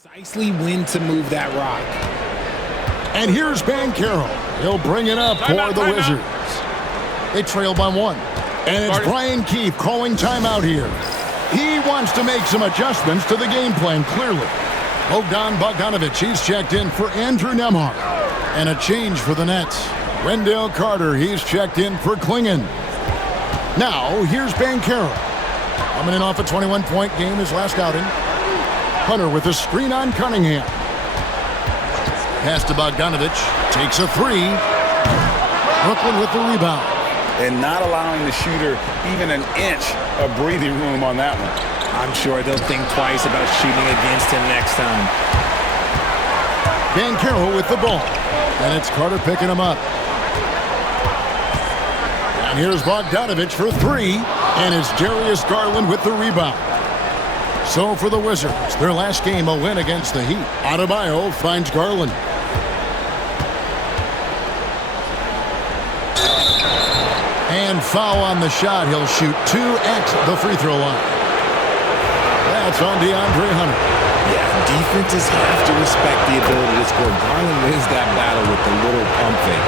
Precisely when to move that rock. And here's Bancaro. He'll bring it up for the Wizards. They trail by 1. And it's Brian Keefe calling timeout here. He wants to make some adjustments to the game plan, clearly. Bogdanovich, he's checked in for Andrew Nembhard. And a change for the Nets. Wendell Carter, he's checked in for Klingon. Now, here's Bancaro. Coming in off a 21-point game his last outing. Hunter with a screen on Cunningham. Pass to Bogdanovich. Takes a 3. Brooklyn with the rebound. And not allowing the shooter even an inch of breathing room on that one. I'm sure they'll think twice about shooting against him next time. Bancaro with the ball. And it's Carter picking him up. And here's Bogdanovich for 3. And it's Darius Garland with the rebound. So for the Wizards, their last game, a win against the Heat. Adebayo finds Garland. And foul on the shot. He'll shoot 2 at the free throw line. That's on DeAndre Hunter. Yeah, defenses have to respect the ability to score. Garland wins that battle with the little pump fake.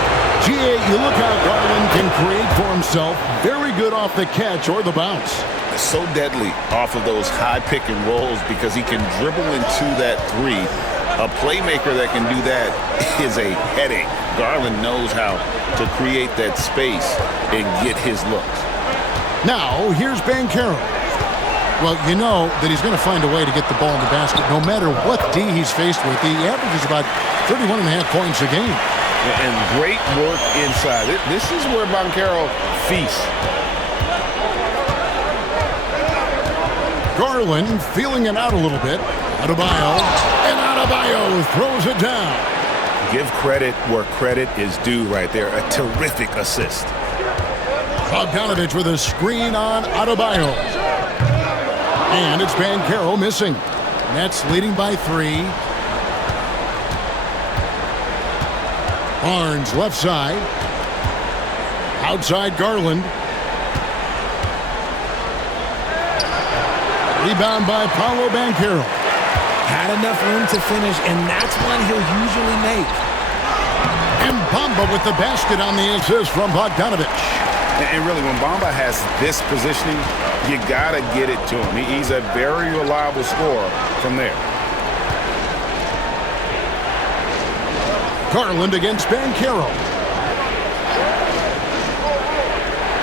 G.A., you look how Garland can create for himself. Very good off the catch or the bounce. So deadly off of those high pick and rolls because he can dribble into that 3. A playmaker that can do that is a headache. Garland knows how to create that space and get his looks. Now, here's Bancaro. Well, you know that he's going to find a way to get the ball in the basket no matter what D he's faced with. He averages about 31.5 points a game. And great work inside. This is where Bancaro feasts. Garland feeling it out a little bit. Adebayo. And Adebayo throws it down. Give credit where credit is due right there. A terrific assist. Bogdanovich with a screen on Adebayo. And it's Bancaro missing. Nets leading by 3. Barnes left side. Outside Garland. Rebound by Paolo Bancaro. Had enough room to finish, and that's one he'll usually make. And Bamba with the basket on the assist from Bogdanovich. And really, when Bamba has this positioning, you got to get it to him. He's a very reliable scorer from there. Garland against Bancaro.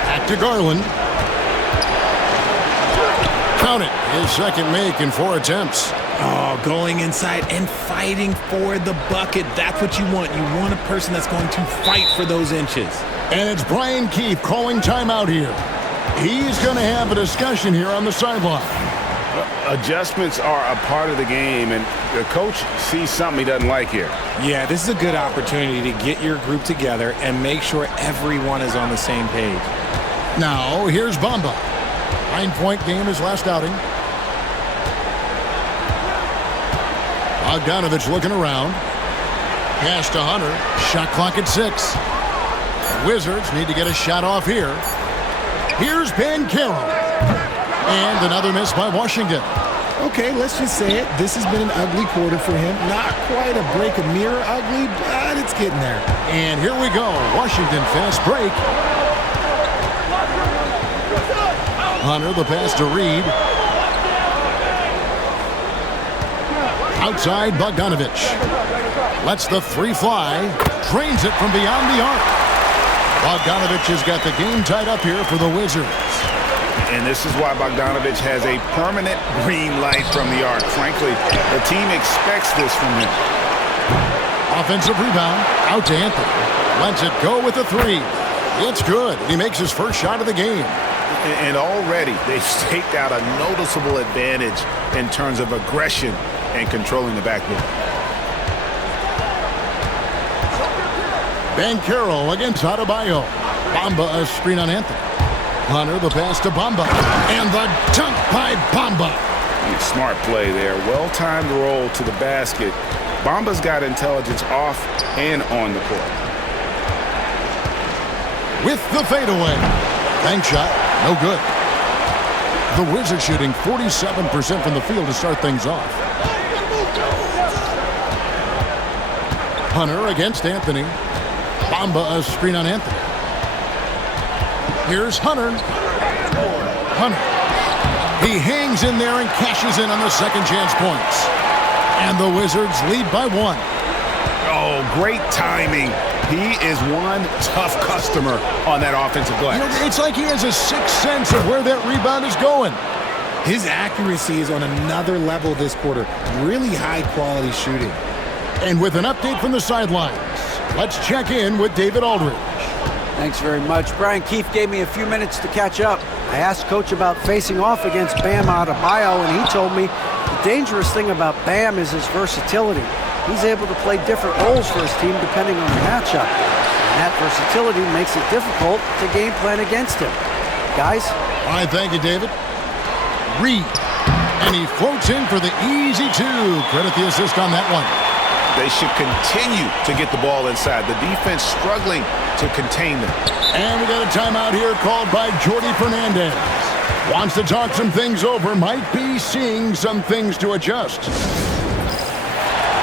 Back to Garland. Count it. His second make in 4 attempts. Oh, going inside and fighting for the bucket. That's what you want. You want a person that's going to fight for those inches. And it's Brian Keefe calling timeout here. He's going to have a discussion here on the sideline. Adjustments are a part of the game, and the coach sees something he doesn't like here. Yeah, this is a good opportunity to get your group together and make sure everyone is on the same page. Now, here's Bamba. 9-point game his last outing. Bogdanovich looking around. Pass to Hunter. Shot clock at 6. The Wizards need to get a shot off here. Here's Bancaro. And another miss by Washington. Okay, let's just say it. This has been an ugly quarter for him. Not quite a break a mirror ugly, but it's getting there. And here we go. Washington fast break. Hunter, the pass to Reed. Outside, Bogdanovich. Lets the 3 fly. Drains it from beyond the arc. Bogdanovich has got the game tied up here for the Wizards. And this is why Bogdanovich has a permanent green light from the arc. Frankly, the team expects this from him. Offensive rebound. Out to Anthony. Lets it go with a 3. It's good. He makes his first shot of the game. And already they've staked out a noticeable advantage in terms of aggression and controlling the backboard. Bancaro against Adebayo. Bamba a screen on Anthony. Hunter the pass to Bamba. And the dunk by Bamba. Smart play there. Well-timed roll to the basket. Bamba's got intelligence off and on the court. With the fadeaway. Bank shot. No good. The Wizards shooting 47% from the field to start things off. Hunter against Anthony. Bamba a screen on Anthony. Here's Hunter. He hangs in there and cashes in on the second chance points. And the Wizards lead by 1. Oh, great timing. He is one tough customer on that offensive glass. You know, it's like he has a sixth sense of where that rebound is going. His accuracy is on another level this quarter. Really high-quality shooting. And with an update from the sidelines, let's check in with David Aldridge. Thanks very much. Brian Keefe gave me a few minutes to catch up. I asked Coach about facing off against Bam Adebayo, and he told me the dangerous thing about Bam is his versatility. He's able to play different roles for his team depending on the matchup. And that versatility makes it difficult to game plan against him. Guys? All right, thank you, David. Reed. And he floats in for the easy 2. Credit the assist on that one. They should continue to get the ball inside. The defense struggling to contain them. And we got a timeout here called by Jordi Fernandez. Wants to talk some things over. Might be seeing some things to adjust.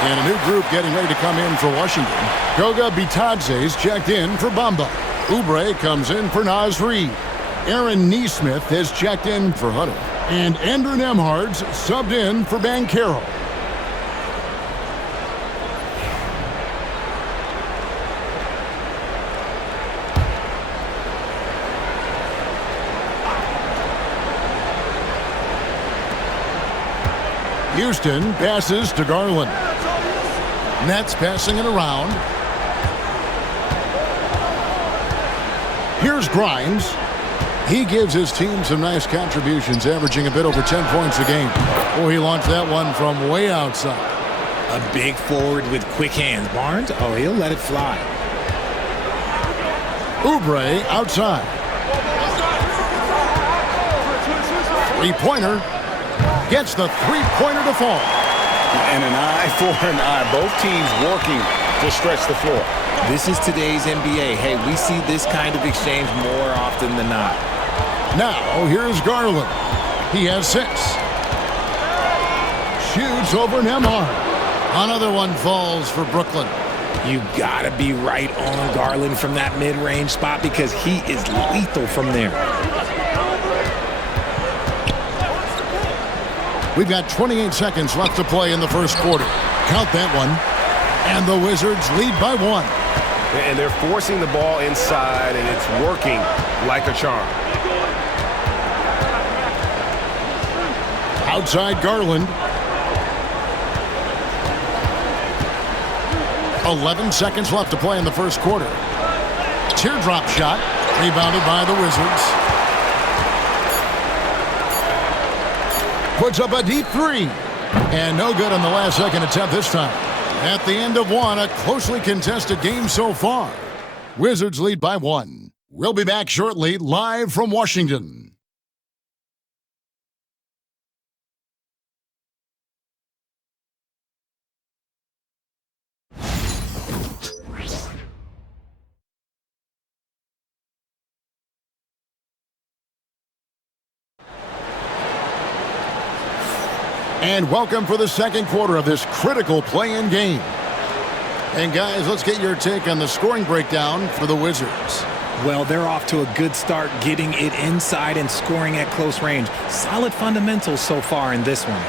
And a new group getting ready to come in for Washington. Goga Bitadze's checked in for Bamba. Oubre comes in for Naz Reid. Aaron Nesmith has checked in for Hunter. And Andrew Nembhard's subbed in for Banchero. Houston passes to Garland. Nets passing it around. Here's Grimes. He gives his team some nice contributions, averaging a bit over 10 points a game. Oh, he launched that one from way outside. A big forward with quick hands. Barnes, oh, he'll let it fly. Oubre outside. Three-pointer. Gets the three-pointer to fall. And an eye for an eye. Both teams working to stretch the floor. This is today's NBA. Hey, we see this kind of exchange more often than not. Now, here's Garland. He has 6. Shoots over Nembhard. Another one falls for Brooklyn. You gotta be right on Garland from that mid-range spot because he is lethal from there. We've got 28 seconds left to play in the first quarter. Count that one. And the Wizards lead by 1. And they're forcing the ball inside, and it's working like a charm. Outside Garland. 11 seconds left to play in the first quarter. Teardrop shot. Rebounded by the Wizards. Puts up a deep 3. And no good on the last second attempt this time. At the end of 1, a closely contested game so far. Wizards lead by 1. We'll be back shortly, live from Washington. And welcome for the second quarter of this critical play-in game. And guys, let's get your take on the scoring breakdown for the Wizards. Well, they're off to a good start getting it inside and scoring at close range. Solid fundamentals so far in this one.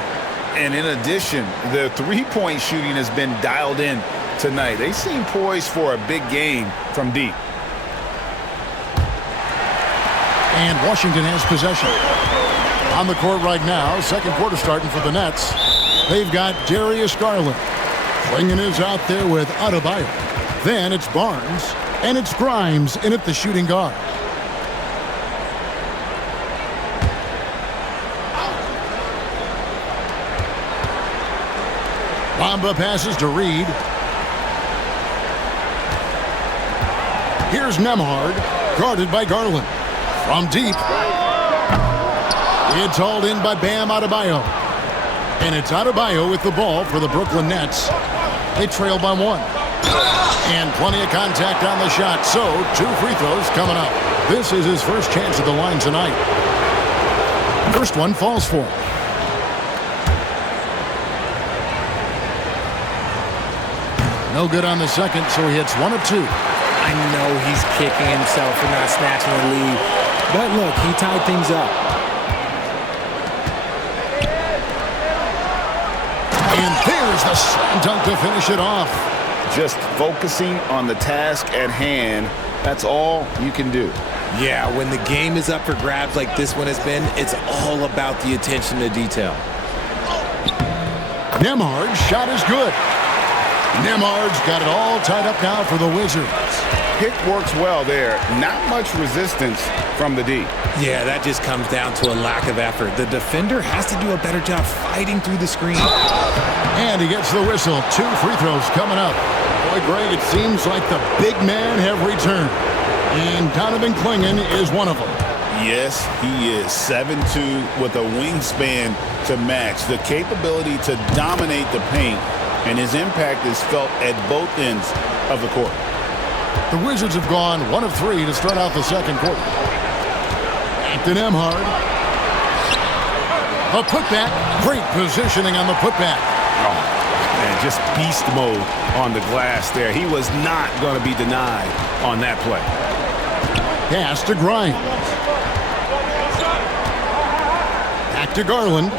And in addition, the three-point shooting has been dialed in tonight. They seem poised for a big game from deep. And Washington has possession. On the court right now, second quarter starting for the Nets. They've got Darius Garland. Klingen is out there with Adebayo. Then it's Barnes, and it's Grimes in at the shooting guard. Bamba passes to Reed. Here's Nembhard, guarded by Garland. From deep. It's hauled in by Bam Adebayo. And it's Adebayo with the ball for the Brooklyn Nets. They trail by 1. And plenty of contact on the shot. So, 2 free throws coming up. This is his first chance at the line tonight. First one falls for him. No good on the second, so he hits 1 of 2. I know he's kicking himself for not snatching the lead. But look, he tied things up. And there's the slam dunk to finish it off. Just focusing on the task at hand, that's all you can do. Yeah, when the game is up for grabs like this one has been, it's all about the attention to detail. Nembhard's shot is good. Nembhard's got it all tied up now for the Wizards. Pick works well there. Not much resistance from the D. Yeah, that just comes down to a lack of effort. The defender has to do a better job fighting through the screen. And he gets the whistle. 2 free throws coming up. Boy, Greg, it seems like the big men have returned. And Donovan Clingan is one of them. Yes, he is 7'2" with a wingspan to match, the capability to dominate the paint, and his impact is felt at both ends of the court. The Wizards have gone 1 of 3 to start out the second quarter. Back to Nembhard. A putback. Great positioning on the putback. Oh, man, just beast mode on the glass there. He was not going to be denied on that play. Pass to Grimes. Back to Garland.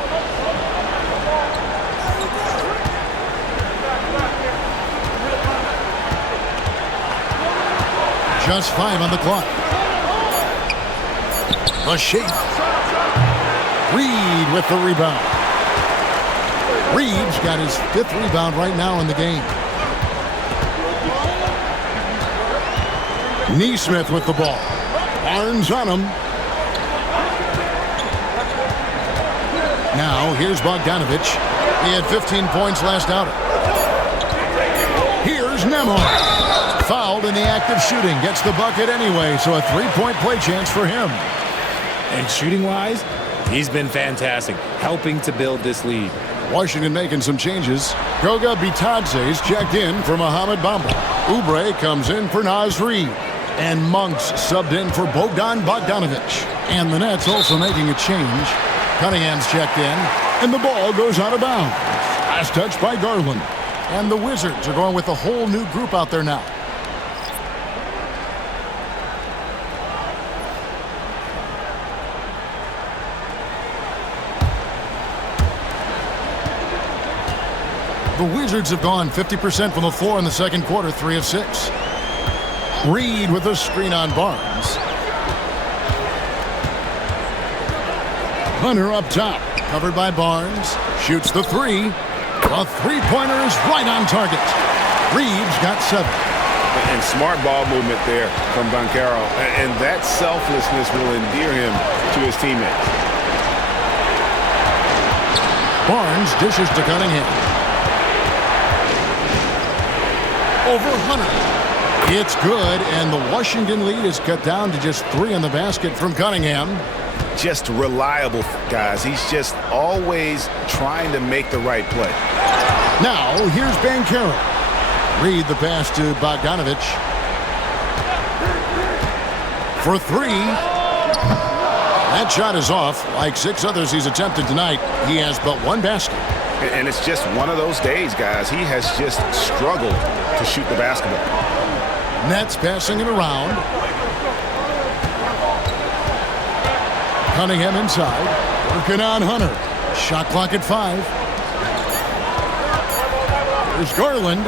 Just 5 on the clock. A shake. Reed with the rebound. Reed's got his 5th rebound right now in the game. Neesmith with the ball. Barnes on him. Now here's Bogdanovich. He had 15 points last outing. Here's Nembhard. Fouled in the act of shooting. Gets the bucket anyway, so a 3-point play chance for him. And shooting-wise, he's been fantastic, helping to build this lead. Washington making some changes. Goga Bitadze's checked in for Mohamed Bamba. Oubre comes in for Naz Reid. And Monk's subbed in for Bogdan Bogdanovich. And the Nets also making a change. Cunningham's checked in, and the ball goes out of bounds. Last touch by Garland. And the Wizards are going with a whole new group out there now. The Wizards have gone 50% from the floor in the second quarter, 3 of 6. Reed with a screen on Barnes. Hunter up top, covered by Barnes. Shoots the 3. A 3-pointer is right on target. Reed's got 7. And smart ball movement there from Banchero. And that selflessness will endear him to his teammates. Barnes dishes to Cunningham. Over Hunter. It's good, and the Washington lead is cut down to just 3 on the basket from Cunningham. Just reliable, guys. He's just always trying to make the right play. Now, here's Banchero. Reed the pass to Bogdanovich. For 3. That shot is off. Like 6 others he's attempted tonight, he has but 1 basket. And it's just one of those days, guys. He has just struggled to shoot the basketball. Nets passing it around. Cunningham inside. Working on Hunter. Shot clock at 5. There's Garland.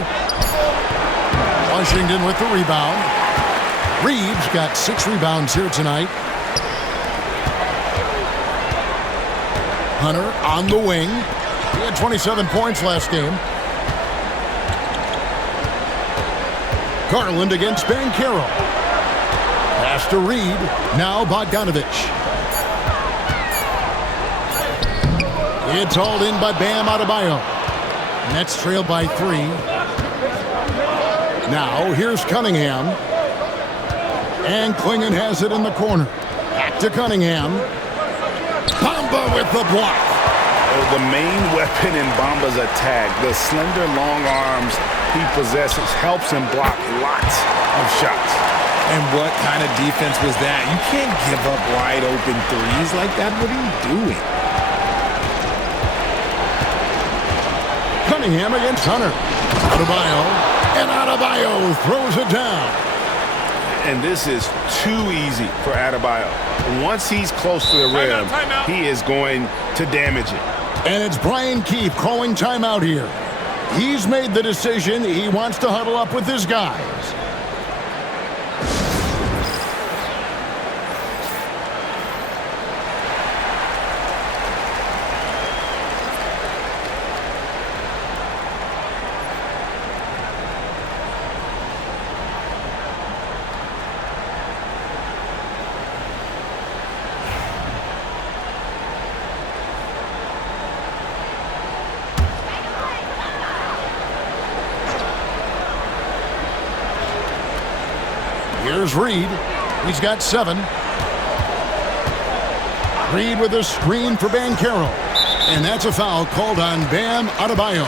Washington with the rebound. Reeves got 6 rebounds here tonight. Hunter on the wing. He had 27 points last game. Garland against Banchero. Pass to Reed. Now Bogdanovich. It's hauled in by Bam Adebayo. Nets trailed by 3. Now here's Cunningham. And Clingan has it in the corner. Back to Cunningham. Bamba with the block. The main weapon in Bamba's attack, the slender long arms he possesses, helps him block lots of shots. And what kind of defense was that? You can't give up wide open threes like that. What are you doing? Cunningham against Hunter. Adebayo. And Adebayo throws it down. And this is too easy for Adebayo. Once he's close to the rim, he is going to damage it. And it's Brian Keefe calling timeout here. He's made the decision. He wants to huddle up with his guys. Here's Reed. He's got 7. Reed with a screen for Banchero. And that's a foul called on Bam Adebayo.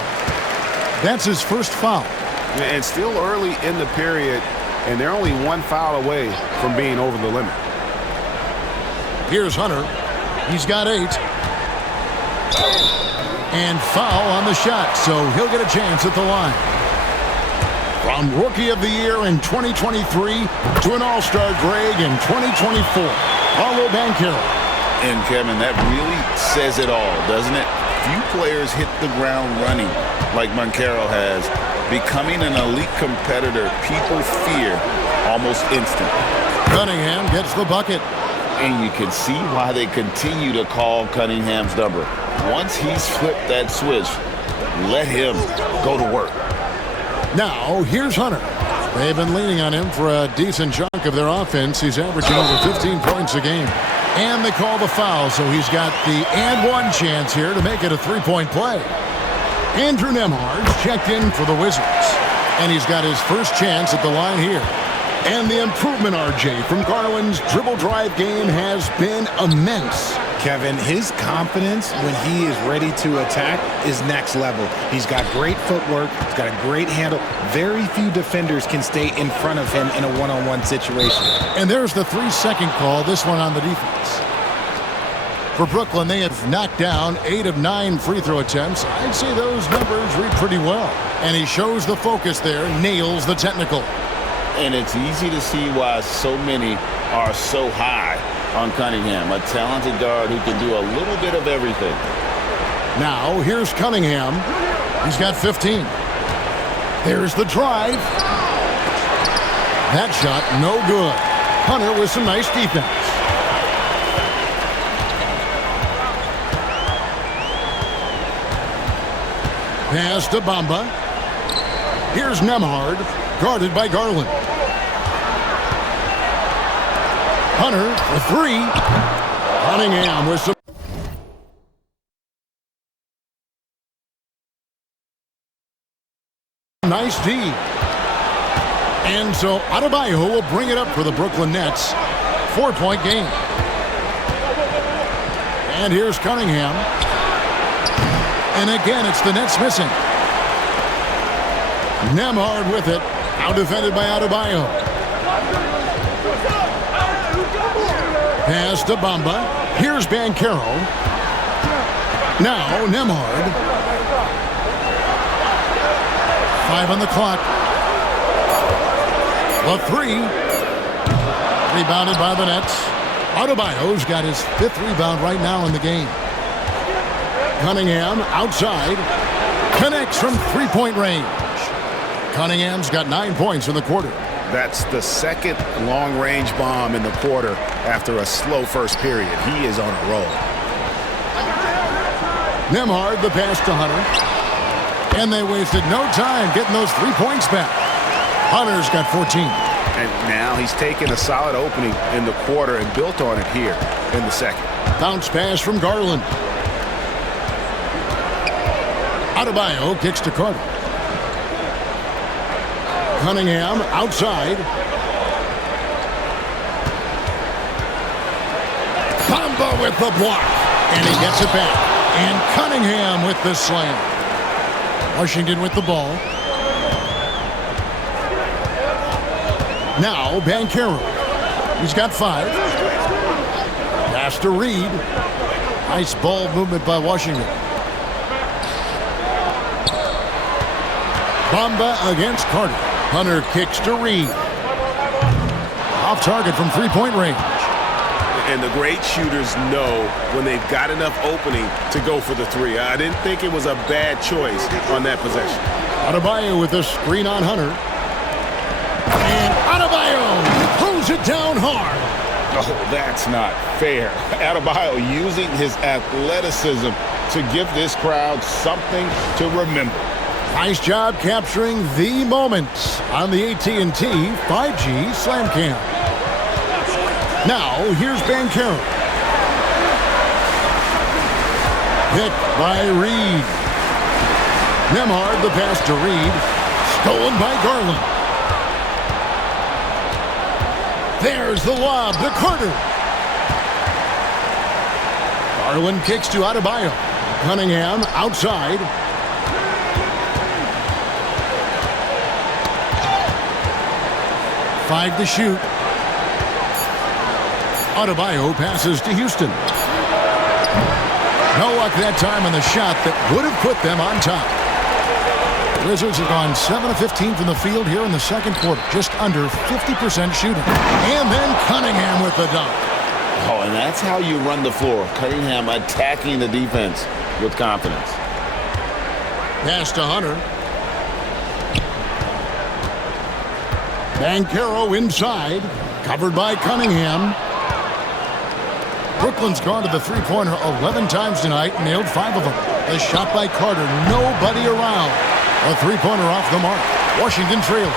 That's his first foul. And still early in the period, and they're only 1 foul away from being over the limit. Here's Hunter. He's got 8. And foul on the shot, so he'll get a chance at the line. From Rookie of the Year in 2023 to an All-Star Greg in 2024, Paolo Banchero. And Kevin, that really says it all, doesn't it? Few players hit the ground running like Banchero has. Becoming an elite competitor, people fear almost instant. Cunningham gets the bucket. And you can see why they continue to call Cunningham's number. Once he's flipped that switch, let him go to work. Now, here's Hunter. They've been leaning on him for a decent chunk of their offense. He's averaging over 15 points a game. And they call the foul, so he's got the and one chance here to make it a 3-point play. Andrew Nembhard's checked in for the Wizards. And he's got his first chance at the line here. And the improvement, RJ, from Garland's dribble drive game has been immense. Kevin, his confidence when he is ready to attack is next level. He's got great footwork. He's got a great handle. Very few defenders can stay in front of him in a one-on-one situation. And there's the 3-second call, this one on the defense. For Brooklyn, they have knocked down 8 of 9 free throw attempts. I'd say those numbers read pretty well. And he shows the focus there, nails the technical. And it's easy to see why so many are so high on Cunningham, a talented guard who can do a little bit of everything. Now, here's Cunningham. He's got 15. There's the drive. That shot, no good. Hunter with some nice defense. Pass to Bamba. Here's Nembhard, guarded by Garland. Hunter for 3. Cunningham with some nice D. And so Adebayo will bring it up for the Brooklyn Nets. 4-point game. And here's Cunningham. And again, it's the Nets missing. Nembhard with it. Out defended by Adebayo. Pass to Bamba. Here's Banchero. Now Nembhard. 5 on the clock. The 3. Rebounded by the Nets. Adebayo's got his 5th rebound right now in the game. Cunningham outside. Connects from 3-point range. Cunningham's got 9 points in the quarter. That's the second long-range bomb in the quarter after a slow first period. He is on a roll. Nembhard, the pass to Hunter. And they wasted no time getting those 3 points back. Hunter's got 14. And now he's taken a solid opening in the quarter and built on it here in the second. Bounce pass from Garland. Adebayo kicks to Carter. Cunningham outside. Bamba with the block. And he gets it back. And Cunningham with the slam. Washington with the ball. Now Banchero. He's got 5. Pass to Reed. Nice ball movement by Washington. Bamba against Carter. Hunter kicks to Reed. Off target from three-point range. And the great shooters know when they've got enough opening to go for the three. I didn't think it was a bad choice on that possession. Adebayo with a screen on Hunter. And Adebayo pulls it down hard. Oh, that's not fair. Adebayo using his athleticism to give this crowd something to remember. Nice job capturing the moments on the AT&T 5G Slam Cam. Now, here's Banchero. Picked by Reed. Nembhard, the pass to Reed. Stolen by Garland. There's the lob to Carter. Garland kicks to Adebayo. Cunningham outside. Five to shoot. Adebayo passes to Houston. No luck that time on the shot that would have put them on top. The Wizards have gone 7 of 15 from the field here in the second quarter. Just under 50% shooting. And then Cunningham with the dunk. Oh, and that's how you run the floor. Cunningham attacking the defense with confidence. Pass to Hunter. Banchero inside. Covered by Cunningham. Brooklyn's gone to the three-pointer 11 times tonight, nailed 5 of them. The shot by Carter, nobody around. A three-pointer off the mark. Washington trailing.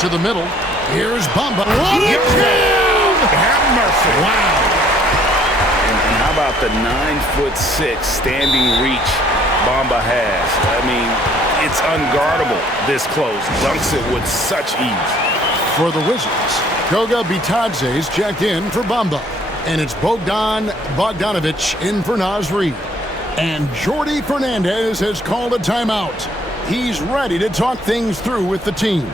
To the middle. Here's Bamba. Have mercy. Wow. And how about the 9'6" standing reach Bamba has? I mean, it's unguardable this close. Dunks it with such ease. For the Wizards, Goga Bitadze's checked in for Bamba. And it's Bogdan Bogdanovic in for Naz Reid. And Jordi Fernandez has called a timeout. He's ready to talk things through with the team.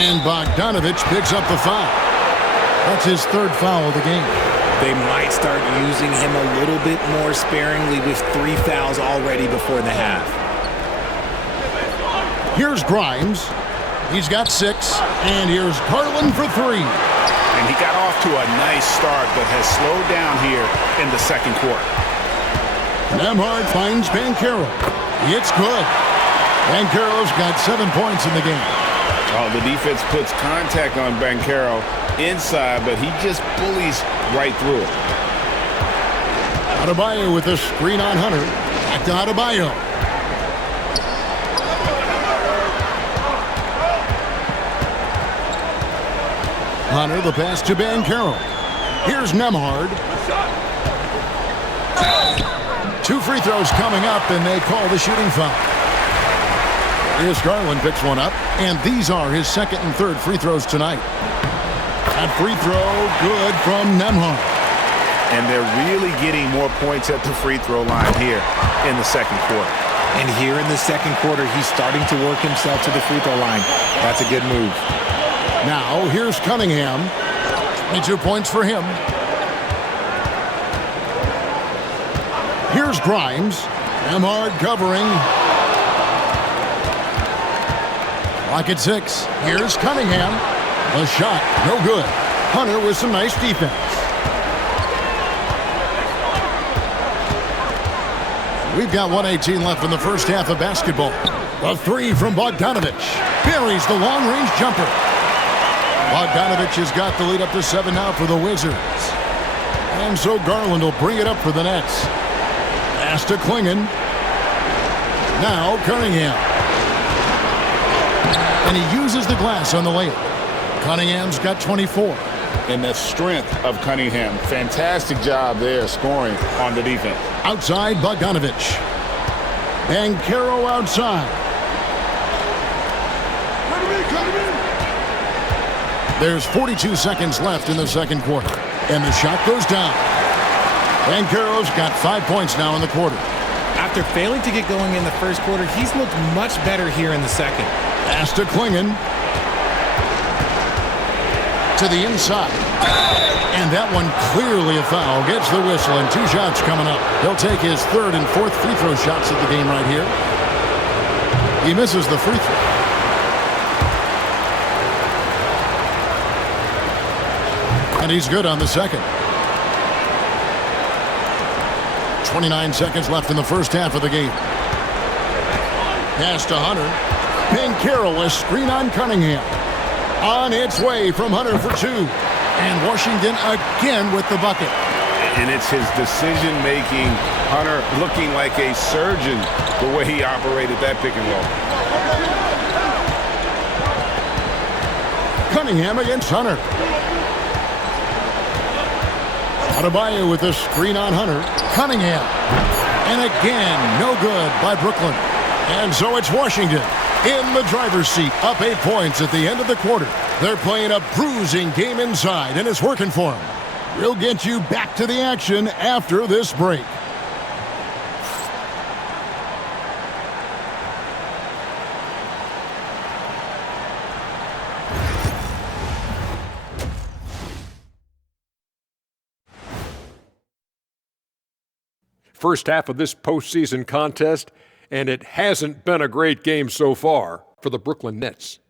And Bogdanovic picks up the foul. That's his third foul of the game. They might start using him a little bit more sparingly with 3 fouls already before the half. Here's Grimes. He's got 6. And here's Garland for 3. And he got off to a nice start, but has slowed down here in the second quarter. Nembhard finds Banchero. It's good. Banchero's got 7 points in the game. Oh, the defense puts contact on Banchero inside, but he just bullies right through it. Adebayo with a screen on Hunter. Back to Adebayo. Hunter, the pass to Banchero. Here's Nembhard. 2 free throws coming up, and they call the shooting foul. Here's Garland picks one up, and these are his second and third free throws tonight. That free throw good from Nembhard. And they're really getting more points at the free throw line here in the second quarter. And here in the second quarter, he's starting to work himself to the free throw line. That's a good move. Now, here's Cunningham. 22 points for him. Here's Grimes. Nembhard covering. Clock at 6. Here's Cunningham. A shot, no good. Hunter with some nice defense. We've got 1:18 left in the first half of basketball. The 3 from Bogdanovic. Buries the long-range jumper. Bogdanovic has got the lead up to 7 now for the Wizards. And so Garland will bring it up for the Nets. Pass to Klingon. Now Cunningham. And he uses the glass on the layup. Cunningham's got 24. And the strength of Cunningham. Fantastic job there scoring on the defense. Outside Bogdanovic. Banchero outside. There's 42 seconds left in the second quarter. And the shot goes down. Banchero's got 5 points now in the quarter. After failing to get going in the first quarter, he's looked much better here in the second. Pass to Klingon. to the inside. And that one clearly a foul. Gets the whistle, and 2 shots coming up. He'll take his 3rd and 4th free throw shots of the game right here. He misses the free throw. And he's good on the second. 29 seconds left in the first half of the game. Pass to Hunter. Banchero, a screen on Cunningham. On its way from Hunter for 2. And Washington again with the bucket. And it's his decision-making. Hunter looking like a surgeon the way he operated that pick and roll. Cunningham against Hunter. Adebayo with a screen on Hunter. Cunningham. And again, no good by Brooklyn. And so it's Washington in the driver's seat, up 8 points at the end of the quarter. They're playing a bruising game inside, and it's working for them. We'll get you back to the action after this break. First half of this postseason contest, and it hasn't been a great game so far for the Brooklyn Nets.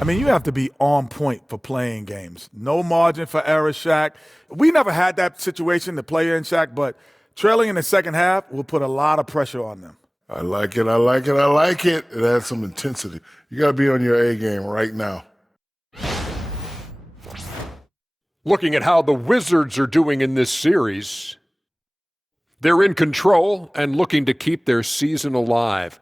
I mean, you have to be on point for playing games. No margin for error, Shaq. We never had that situation, the player in Shaq, but trailing in the second half will put a lot of pressure on them. I like it, I like it, I like it. It adds some intensity. You got to be on your A game right now. Looking at how the Wizards are doing in this series, they're in control and looking to keep their season alive.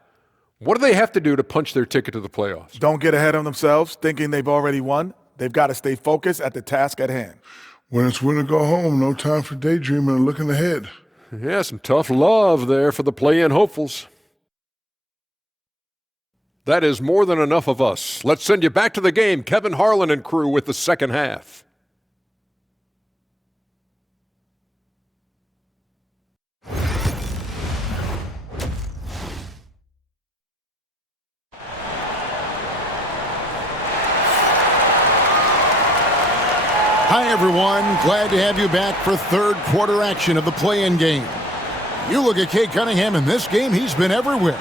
What do they have to do to punch their ticket to the playoffs? Don't get ahead of themselves thinking they've already won. They've got to stay focused at the task at hand. When it's win or go home, no time for daydreaming and looking ahead. Yeah, some tough love there for the play-in hopefuls. That is more than enough of us. Let's send you back to the game. Kevin Harlan and crew with the second half. Hi, everyone. Glad to have you back for third quarter action of the play-in game. You look at Cade Cunningham in this game, he's been everywhere.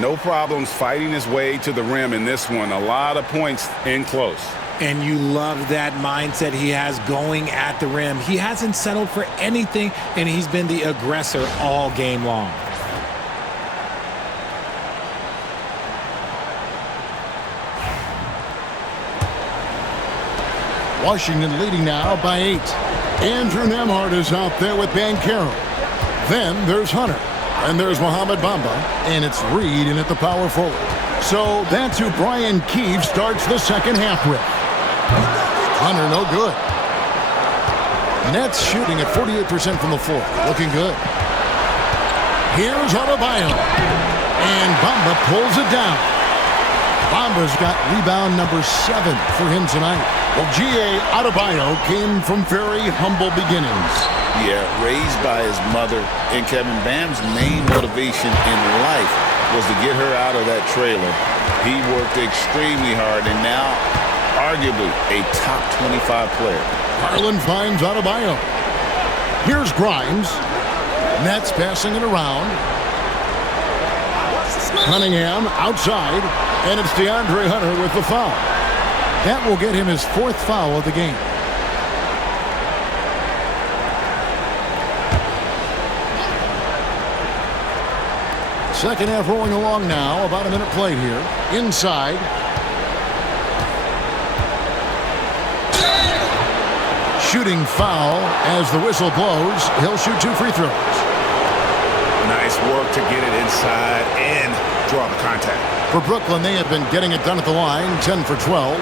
No problems fighting his way to the rim in this one. A lot of points in close. And you love that mindset he has going at the rim. He hasn't settled for anything, and he's been the aggressor all game long. Washington leading now by 8. Andrew Nembhard is out there with Banchero. Then there's Hunter. And there's Mohamed Bamba. And it's Reed in at the power forward. So that's who Brian Keefe starts the second half with. Hunter no good. Nets shooting at 48% from the floor. Looking good. Here's Adebayo. And Bamba pulls it down. Bamba's got rebound number 7 for him tonight. Well, G.A. Adebayo came from very humble beginnings. Yeah, raised by his mother. And Kevin, Bam's main motivation in life was to get her out of that trailer. He worked extremely hard and now arguably a top 25 player. Harlan finds Adebayo. Here's Grimes. Nets passing it around. Cunningham outside. And it's DeAndre Hunter with the foul. That will get him his 4th foul of the game. Second half rolling along now. About a minute played here. Inside. Shooting foul as the whistle blows. He'll shoot 2 free throws. Nice work to get it inside and draw the contact. For Brooklyn, they have been getting it done at the line, 10 for 12.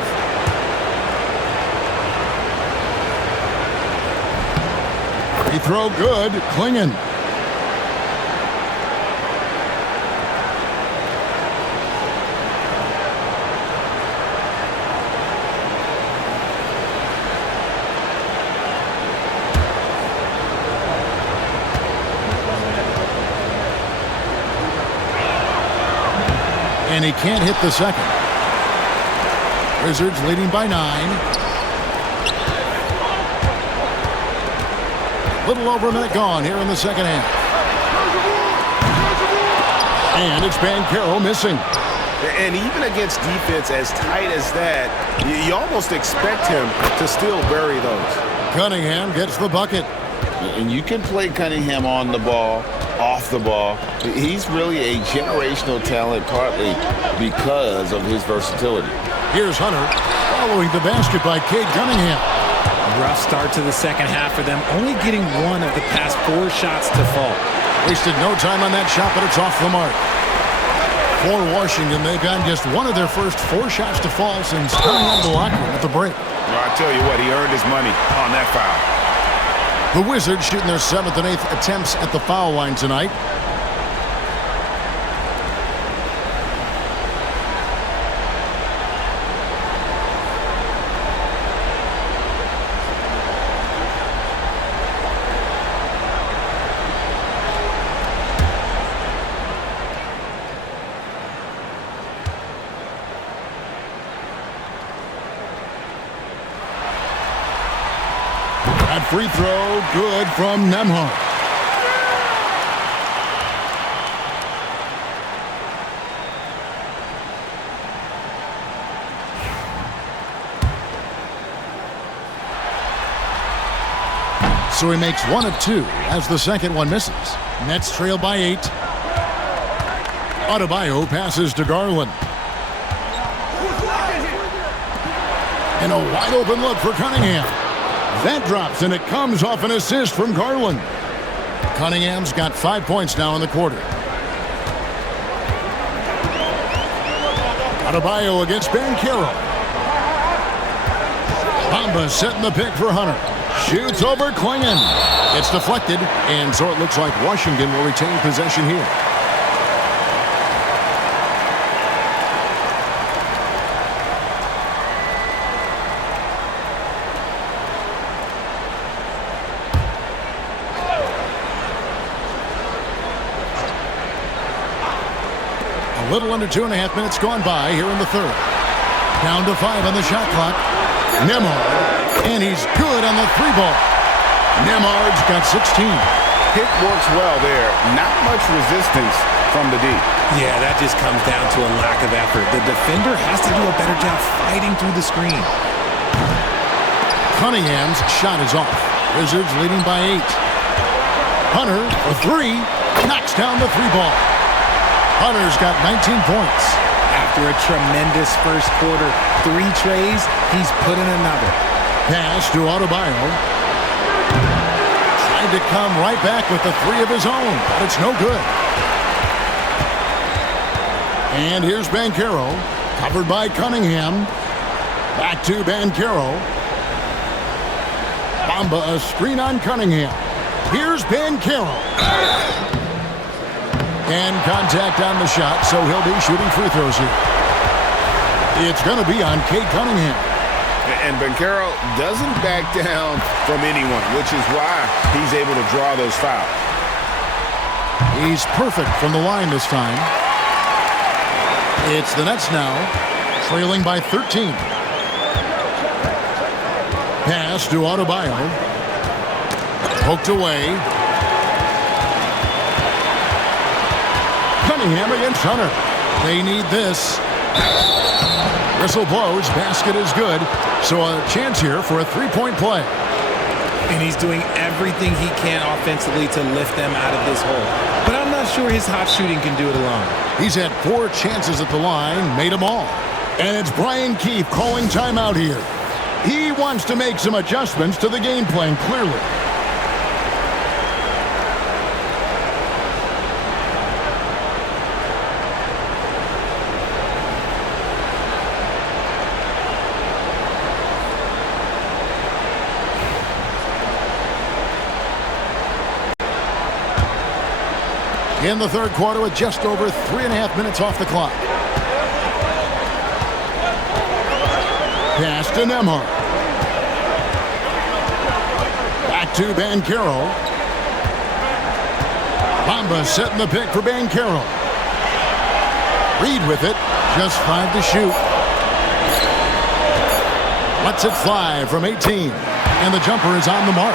Free throw good, Klingon. And he can't hit the second. Wizards leading by 9. Little over a minute gone here in the second half. And it's Banchero missing. And even against defense as tight as that, you almost expect him to still bury those. Cunningham gets the bucket. And you can play Cunningham on the ball, off the ball. He's really a generational talent partly because of his versatility. Here's Hunter following the basket by Cade Cunningham. Rough start to the second half for them, only getting one of the past 4 shots to fall. Wasted no time on that shot, but it's off the mark. For Washington, they've gotten just one of their first 4 shots to fall since coming out of the locker room at the break. Well, I tell you what, he earned his money on that foul. The Wizards shooting their 7th and 8th attempts at the foul line tonight. That free throw, good from Nembhard. So he makes 1 of 2 as the second one misses. Nets trail by 8. Adebayo passes to Garland. And a wide open look for Cunningham. That drops, and it comes off an assist from Garland. Cunningham's got 5 points now in the quarter. Adebayo against Banchero. Bamba setting the pick for Hunter. Shoots over Klingon. It's deflected, and so it looks like Washington will retain possession here. A little under 2.5 minutes gone by here in the third. Down to 5 on the shot clock. Nembhard, and he's good on the 3-ball. Nembhard's got 16. Pick works well there. Not much resistance from the D. Yeah, that just comes down to a lack of effort. The defender has to do a better job fighting through the screen. Cunningham's shot is off. Wizards leading by 8. Hunter, a 3, knocks down the 3-ball. Hunter's got 19 points. After a tremendous first quarter, 3 trays, he's put in another. Pass to Adebayo. Tried to come right back with the 3 of his own, but it's no good. And here's Banchero, covered by Cunningham. Back to Banchero. Bamba, a screen on Cunningham. Here's Banchero. And contact on the shot, so he'll be shooting free throws here. It's going to be on Cade Cunningham. And Banchero doesn't back down from anyone, which is why he's able to draw those fouls. He's perfect from the line this time. It's the Nets now, trailing by 13. Pass to Adebayo. Poked away. Cunningham against Hunter. They need this. Whistle blows. Basket is good. So a chance here for a 3-point play. And he's doing everything he can offensively to lift them out of this hole. But I'm not sure his hot shooting can do it alone. He's had 4 chances at the line, made them all. And it's Brian Keefe calling timeout here. He wants to make some adjustments to the game plan, clearly. In the third quarter with just over 3.5 minutes off the clock. Pass to Nembhard. Back to Banchero. Bamba setting the pick for Banchero. Reed with it. Just 5 to shoot. Lets it fly from 18. And the jumper is on the mark.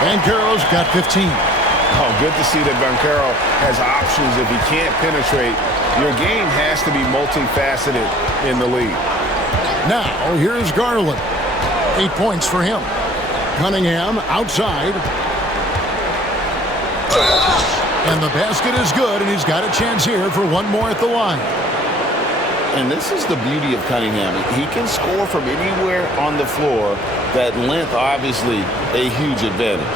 Banchero's got 15. Oh, good to see that Banchero has options if he can't penetrate. Your game has to be multifaceted in the league. Now, here's Garland. 8 points for him. Cunningham outside. And the basket is good, and he's got a chance here for one more at the line. And this is the beauty of Cunningham. He can score from anywhere on the floor. That length, obviously, a huge advantage.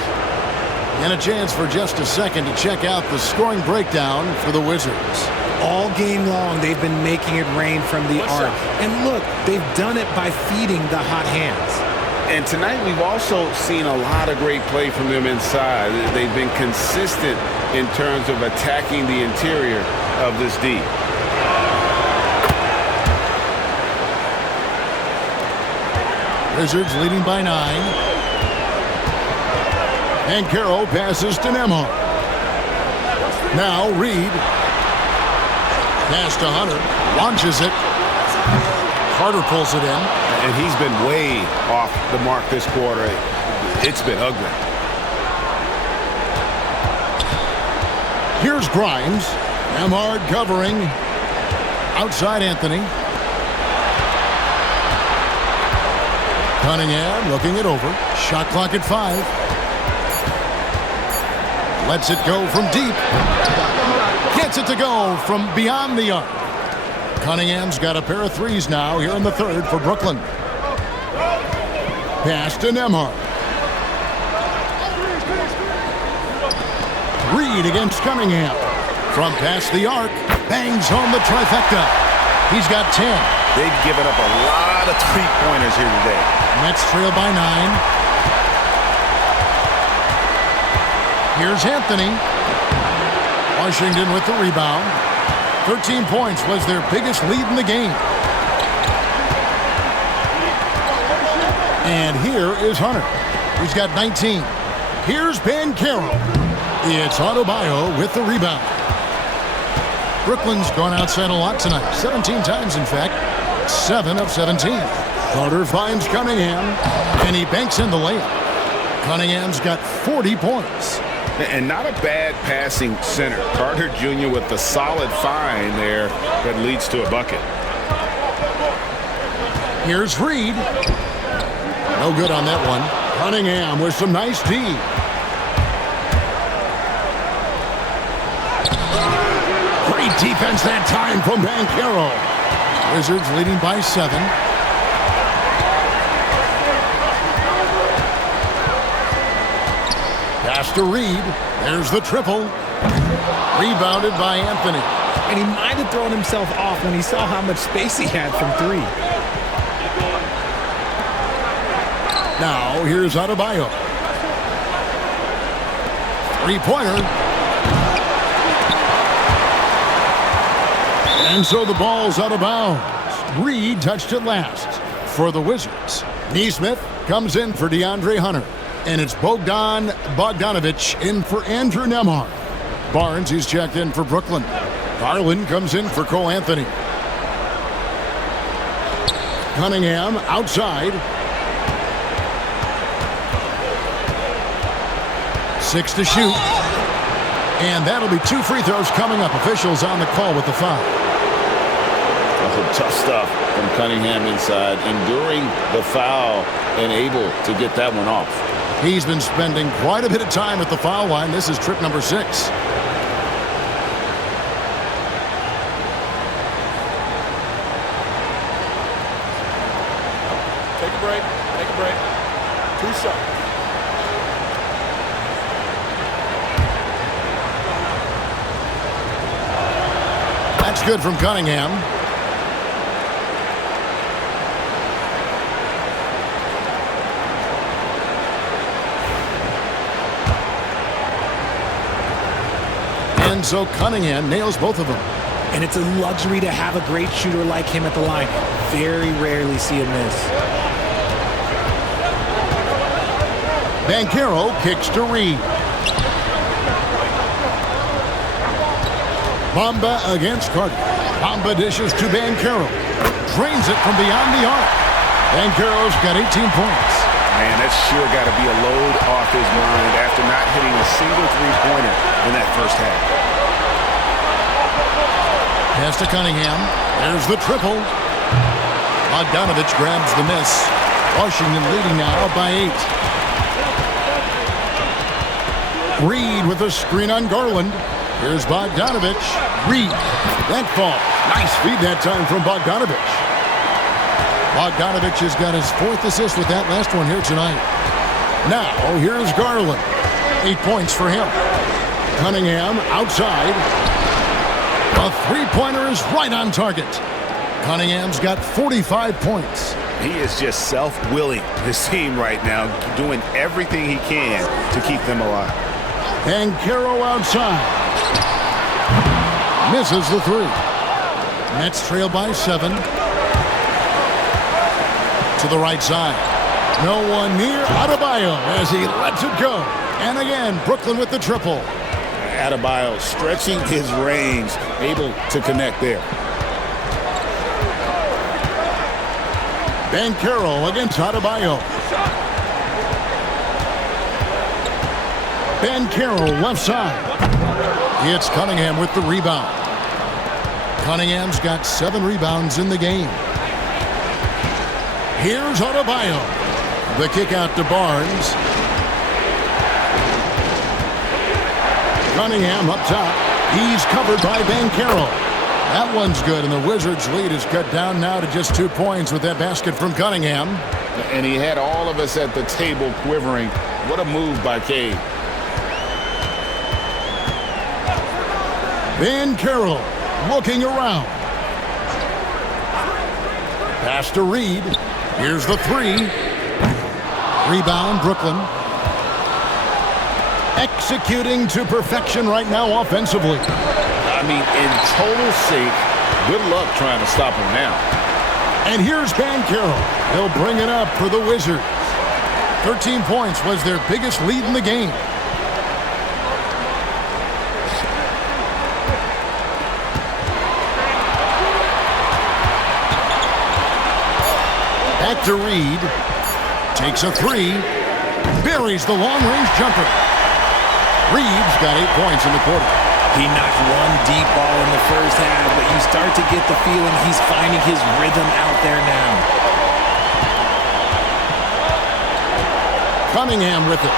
And a chance for just a second to check out the scoring breakdown for the Wizards. All game long, they've been making it rain from the arc. And look, they've done it by feeding the hot hands. And tonight, we've also seen a lot of great play from them inside. They've been consistent in terms of attacking the interior of this D. Wizards leading by 9. And Carroll passes to Nembhard. Now Reed. Pass to Hunter. Launches it. Carter pulls it in. And he's been way off the mark this quarter. It's been ugly. Here's Grimes. Nembhard covering. Outside Anthony. Cunningham looking it over. Shot clock at 5. Lets it go from deep. Gets it to go from beyond the arc. Cunningham's got a pair of threes now here in the third for Brooklyn. Pass to Nembhard. Reed against Cunningham. From past the arc. Bangs home the trifecta. He's got 10. They've given up a lot of three-pointers here today. Nets trail by 9. Here's Anthony. Washington with the rebound. 13 points was their biggest lead in the game. And here is Hunter. He's got 19. Here's Banchero. It's Adebayo with the rebound. Brooklyn's gone outside a lot tonight. 17 times, in fact. 7 of 17. Carter finds Cunningham, and he banks in the layup. Cunningham's got 40 points. And not a bad passing center. Carter Jr. with the solid find there that leads to a bucket. Here's Reed. No good on that one. Cunningham with some nice D. Great defense that time from Banchero. Wizards leading by 7. Pass to Reed. There's the triple. Rebounded by Anthony. And he might have thrown himself off when he saw how much space he had from 3. Now, here's Adebayo. Three-pointer. And so the ball's out of bounds. Reed touched it last for the Wizards. Nesmith comes in for DeAndre Hunter. And it's Bogdan Bogdanovic in for Andrew Nembhard. Barnes, he's checked in for Brooklyn. Garland comes in for Cole Anthony. Cunningham outside. 6 to shoot. And that'll be 2 free throws coming up. Officials on the call with the foul. Oh, tough stuff from Cunningham inside. Enduring the foul and able to get that one off. He's been spending quite a bit of time at the foul line. This is trip number 6. Take a break. Take a break. 2 shots. That's good from Cunningham. And so Cunningham nails both of them. And it's a luxury to have a great shooter like him at the line. Very rarely see him miss. Banchero kicks to Reed. Bamba against Carter. Bamba dishes to Banchero. Drains it from beyond the arc. Banchero's got 18 points. Man, that's sure got to be a load off his mind after not hitting a single three-pointer in that first half. Pass to Cunningham. There's the triple. Bogdanovich grabs the miss. Washington leading now by 8. Reed with a screen on Garland. Here's Bogdanovich. Reed. That fall. Nice feed that time from Bogdanovich. Bogdanovich has got his 4th assist with that last one here tonight. Now, here's Garland. 8 points for him. Cunningham outside. A three-pointer is right on target. Cunningham's got 45 points. He is just self-willing, this team right now, doing everything he can to keep them alive. Banchero outside. Misses the three. Nets trail by 7. To the right side. No one near Adebayo as he lets it go. And again, Brooklyn with the triple. Adebayo stretching his range, able to connect there. Banchero against Adebayo. Banchero left side. It's Cunningham with the rebound. Cunningham's got 7 rebounds in the game. Here's Adebayo. The kick out to Barnes. Cunningham up top. He's covered by Banchero. That one's good, and the Wizards' lead is cut down now to just 2 points with that basket from Cunningham. And he had all of us at the table quivering. What a move by Cade. Banchero looking around. Pass to Reed. Here's the three. Rebound, Brooklyn. Executing to perfection right now offensively. I mean, in total sync. Good luck trying to stop him now. And here's Banchero. He'll bring it up for the Wizards. 13 points was their biggest lead in the game. Back to Reed. Takes a three. Buries the long-range jumper. Reed's got 8 points in the quarter. He knocked one deep ball in the first half, but you start to get the feeling he's finding his rhythm out there now. Cunningham with it.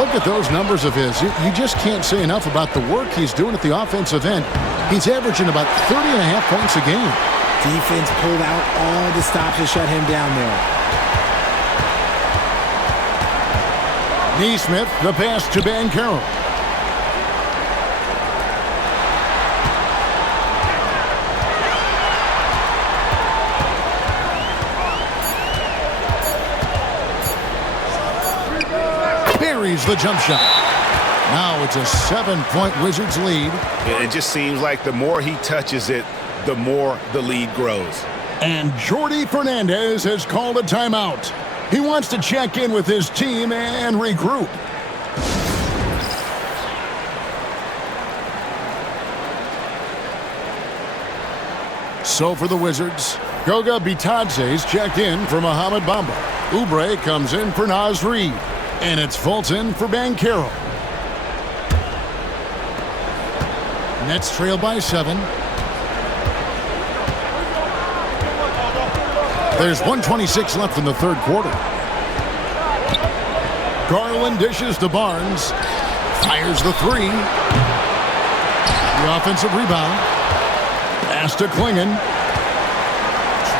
Look at those numbers of his. You just can't say enough about the work he's doing at the offensive end. He's averaging about 30.5 points a game. Defense pulled out all the stops to shut him down there. Neesmith, the pass to Banchero. Buries the jump shot. Now it's a 7-point Wizards lead. It just seems like the more he touches it, the more the lead grows. And Jordi Fernandez has called a timeout. He wants to check in with his team and regroup. So for the Wizards, Goga Bitadze's checked in for Mohamed Bamba. Oubre comes in for Naz Reid. And it's Fulton for Banchero. Nets trail by 7. There's 1:26 left in the third quarter. Garland dishes to Barnes. Fires the three. The offensive rebound. Pass to Klingon.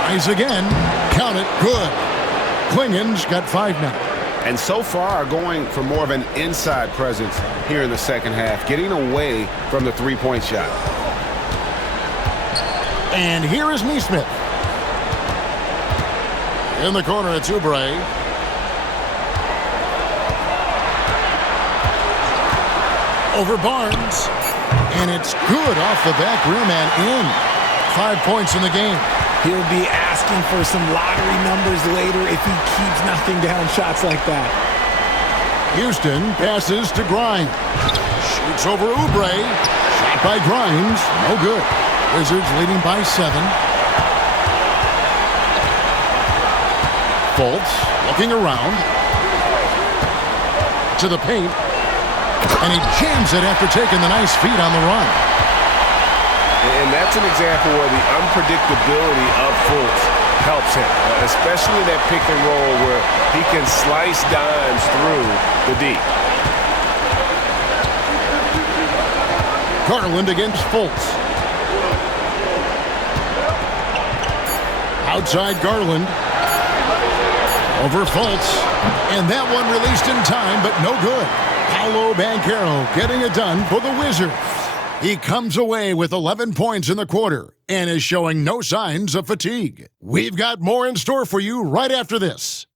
Tries again. Count it. Good. Klingon's got 5 now. And so far going for more of an inside presence here in the second half, getting away from the three-point shot. And here is Neesmith. In the corner, it's Oubre. Over Barnes. And it's good off the back rim and in. 5 points in the game. He'll be asking for some lottery numbers later if he keeps knocking down shots like that. Houston passes to Grimes. Shoots over Oubre. Shot by Grimes. No good. Wizards leading by 7. Fultz looking around to the paint, and he jams it after taking the nice feed on the run. And that's an example where the unpredictability of Fultz helps him, especially that pick and roll where he can slice dimes through the D. Garland against Fultz. Outside Garland. Over Fultz. And that one released in time, but no good. Paolo Banchero getting it done for the Wizards. He comes away with 11 points in the quarter and is showing no signs of fatigue. We've got more in store for you right after this.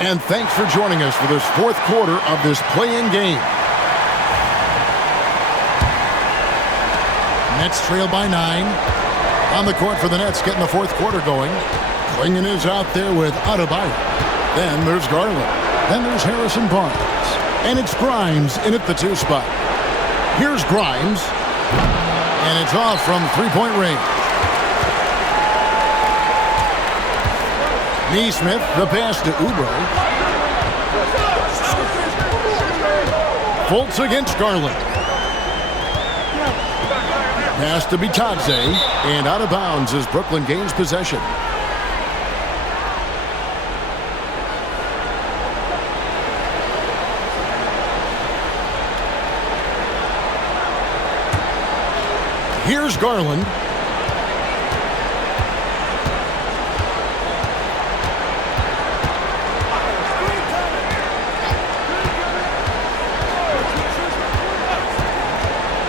And thanks for joining us for this fourth quarter of this play-in game. Nets trail by 9. On the court for the Nets, getting the fourth quarter going. Clingan is out there with Adebayo. Then there's Garland. Then there's Harrison Barnes. And it's Grimes in at the 2 spot. Here's Grimes. And it's off from three-point range. Neesmith, the pass to Oubre. Fultz against Garland. Pass to Bitadze, and out of bounds as Brooklyn gains possession. Here's Garland.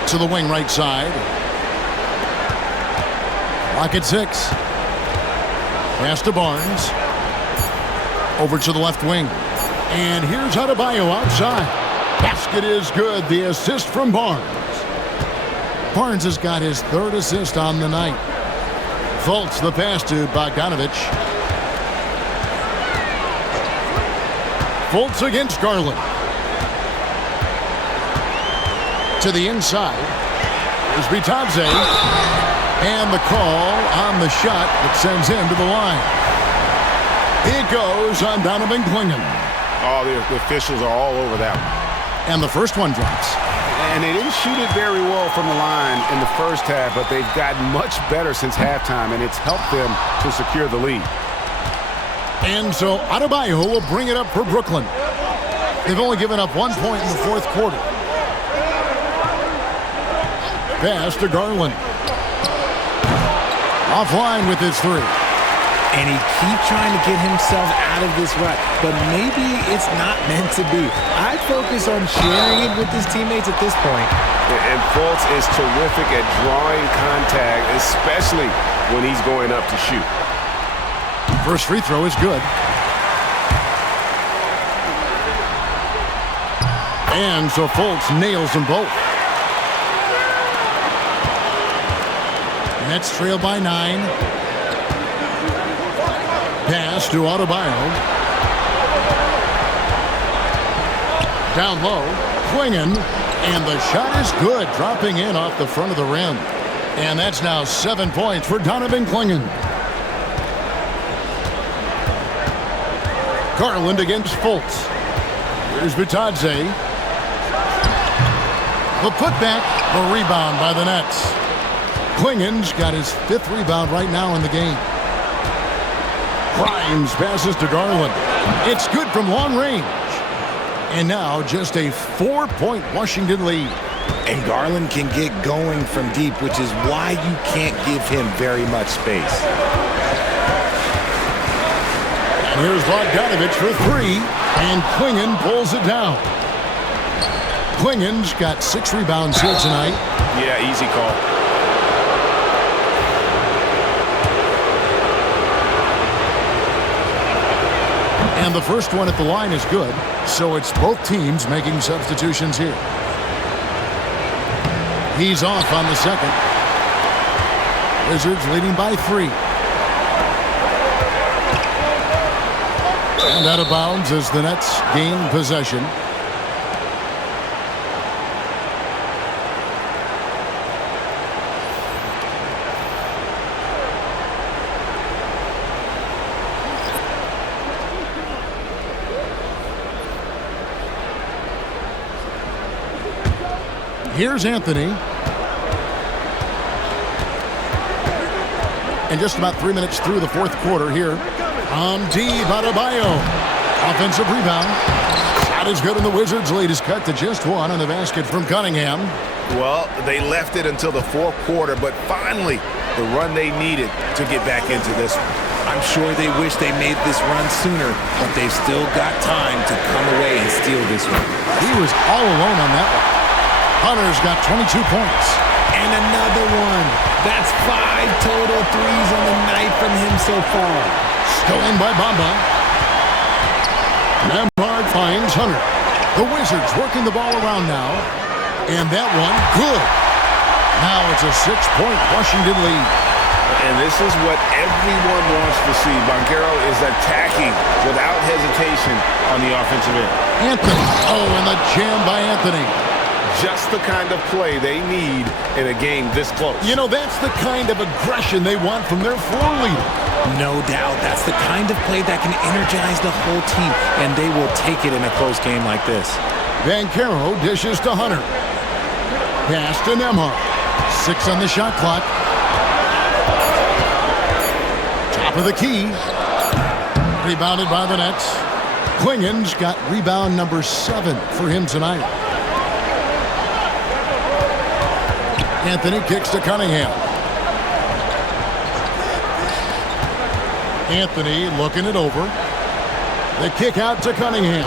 To the wing right side. Clock at 6. Pass to Barnes. Over to the left wing. And here's Adebayo outside. Basket is good. The assist from Barnes. Barnes has got his 3rd assist on the night. Fultz the pass to Bogdanovic. Fultz against Garland. To the inside. There's Bitadze. And the call on the shot that sends him to the line. It goes on Donovan Clingan. Oh, the officials are all over that one. And the first one drops. And they didn't shoot it very well from the line in the first half, but they've gotten much better since halftime, and it's helped them to secure the lead. And so Adebayo will bring it up for Brooklyn. They've only given up 1 point in the fourth quarter. Pass to Garland. Offline with his 3. And he keeps trying to get himself out of this rut, but maybe it's not meant to be. I'd focus on sharing it with his teammates at this point. And Fultz is terrific at drawing contact, especially when he's going up to shoot. First free throw is good. And so Fultz nails them both. Nets trail by 9. Pass to Adebayo. Down low. Clingan. And the shot is good. Dropping in off the front of the rim. And that's now 7 points for Donovan Clingan. Garland against Fultz. Here's Bitadze. The putback. The rebound by the Nets. Clingan's got his 5th rebound right now in the game. Grimes passes to Garland. It's good from long range. And now just a 4-point Washington lead. And Garland can get going from deep, which is why you can't give him very much space. And here's Bogdanovic for 3. And Clingan pulls it down. Clingan's got 6 rebounds here tonight. Yeah, easy call. And the first one at the line is good, so it's both teams making substitutions here. He's off on the second. Wizards leading by 3. And out of bounds as the Nets gain possession. Here's Anthony. And just about 3 minutes through the fourth quarter here. Deep Adebayo. Offensive rebound. Shot is good, and the Wizards' lead is cut to just one on the basket from Cunningham. Well, they left it until the fourth quarter, but finally the run they needed to get back into this one. I'm sure they wish they made this run sooner, but they've still got time to come away and steal this one. He was all alone on that one. Hunter's got 22 points. And another one. That's 5 total threes on the night from him so far. Stolen by Bamba. Nembhard finds Hunter. The Wizards working the ball around now. And that one, good. Now it's a 6-point Washington lead. And this is what everyone wants to see. Banchero is attacking without hesitation on the offensive end. Anthony. Oh, and the jam by Anthony. Just the kind of play they need in a game this close. You know, that's the kind of aggression they want from their floor leader. No doubt. That's the kind of play that can energize the whole team, and they will take it in a close game like this. Banchero dishes to Hunter. Pass to Nembhard. 6 on the shot clock. Top of the key. Rebounded by the Nets. Klingen's got rebound number 7 for him tonight. Anthony kicks to Cunningham. Anthony looking it over. The kick out to Cunningham.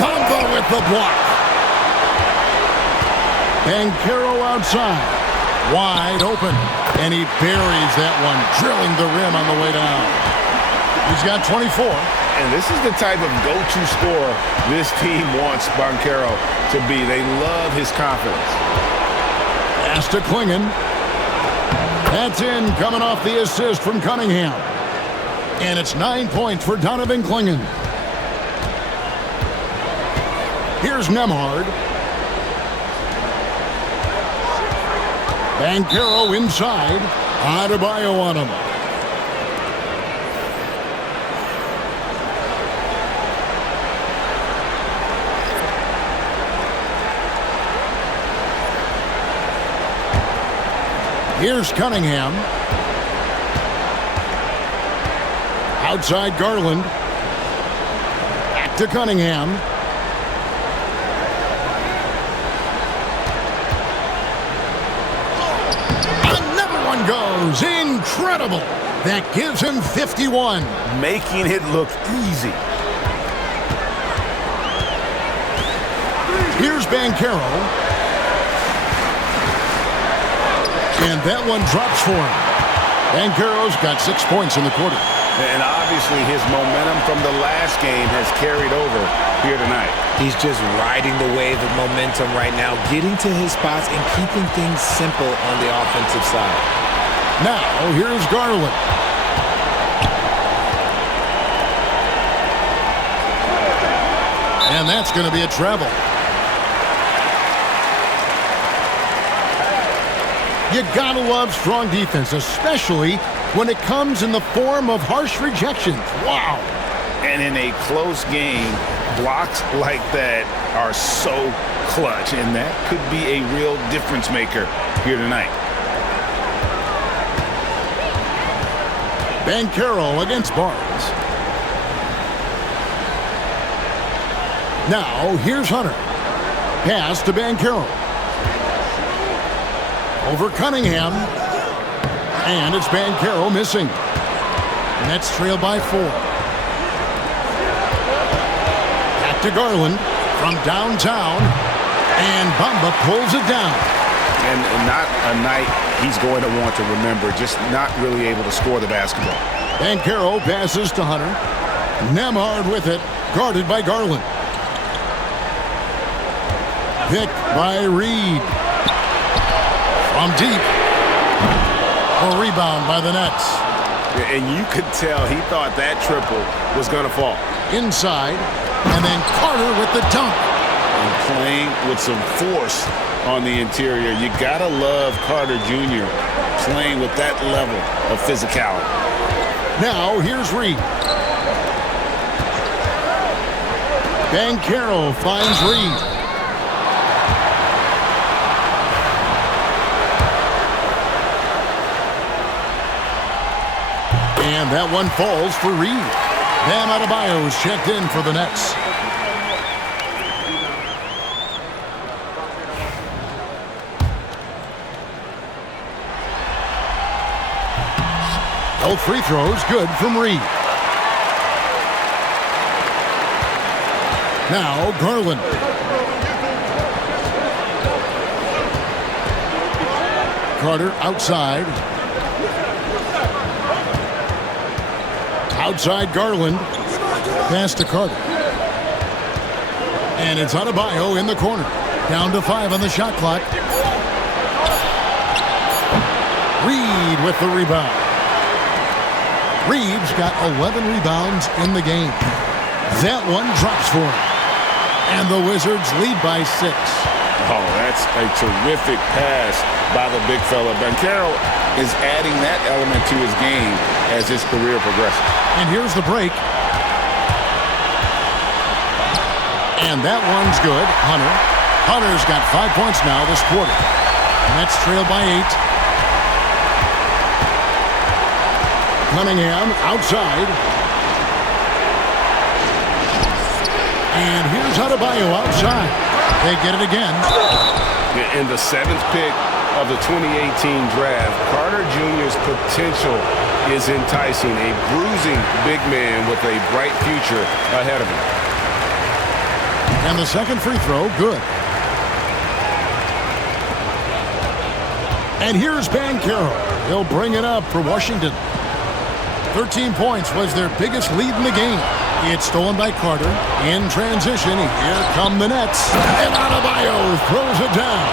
Bamba with the block. Banchero outside. Wide open. And he buries that one, drilling the rim on the way down. He's got 24. And this is the type of go-to scorer this team wants Banchero to be. They love his confidence. Pass to Klingen. That's in, coming off the assist from Cunningham. And it's 9 points for Donovan Klingen. Here's Nembhard. Banchero inside. Adebayo on him. Here's Cunningham. Outside Garland. Back to Cunningham. Another one goes. Incredible. That gives him 51. Making it look easy. Here's Banchero. And that one drops for him. Banchero's got 6 points in the quarter. And obviously his momentum from the last game has carried over here tonight. He's just riding the wave of momentum right now, getting to his spots and keeping things simple on the offensive side. Now, here's Garland. And that's going to be a travel. You gotta love strong defense, especially when it comes in the form of harsh rejections. Wow. And in a close game, blocks like that are so clutch, and that could be a real difference maker here tonight. Banchero against Barnes. Now, here's Hunter. Pass to Banchero. Over Cunningham. And it's Banchero missing. Nets trail by 4. Back to Garland from downtown. And Bamba pulls it down. And not a night he's going to want to remember, just not really able to score the basketball. Banchero passes to Hunter. Nembhard with it, guarded by Garland. Picked by Reed. From deep. A rebound by the Nets. And you could tell he thought that triple was going to fall. Inside, and then Carter with the dunk. And playing with some force on the interior. You got to love Carter Jr. playing with that level of physicality. Now, here's Reed. Banchero finds Reed. And that one falls for Reed. Bam Adebayo is checked in for the Nets. Both free throws good from Reed. Now Garland. Carter outside. Outside Garland. Pass to Carter. And it's Adebayo in the corner. Down to 5 on the shot clock. Reed with the rebound. Reed's got 11 rebounds in the game. That one drops for him. And the Wizards lead by 6. Oh, that's a terrific pass by the big fella. Banchero is adding that element to his game as his career progresses. And here's the break. And that one's good. Hunter's got 5 points now this quarter. Nets trail by 8. Cunningham outside. And here's Adebayo outside. They get it again. In the 7th pick of the 2018 draft, Carter Jr.'s potential is enticing. A bruising big man with a bright future ahead of him. And the second free throw, good. And here's Banchero. He'll bring it up for Washington. 13 points was their biggest lead in the game. It's stolen by Carter. In transition, here come the Nets. And Adebayo throws it down.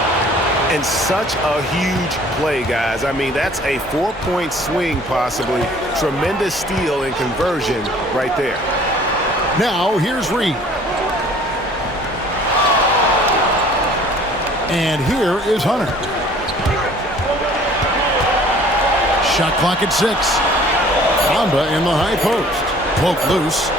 And such a huge play, guys. I mean, that's a 4-point swing, possibly. Tremendous steal and conversion right there. Now, here's Reed. And here is Hunter. Shot clock at 6. Bamba in the high post. Poke loose.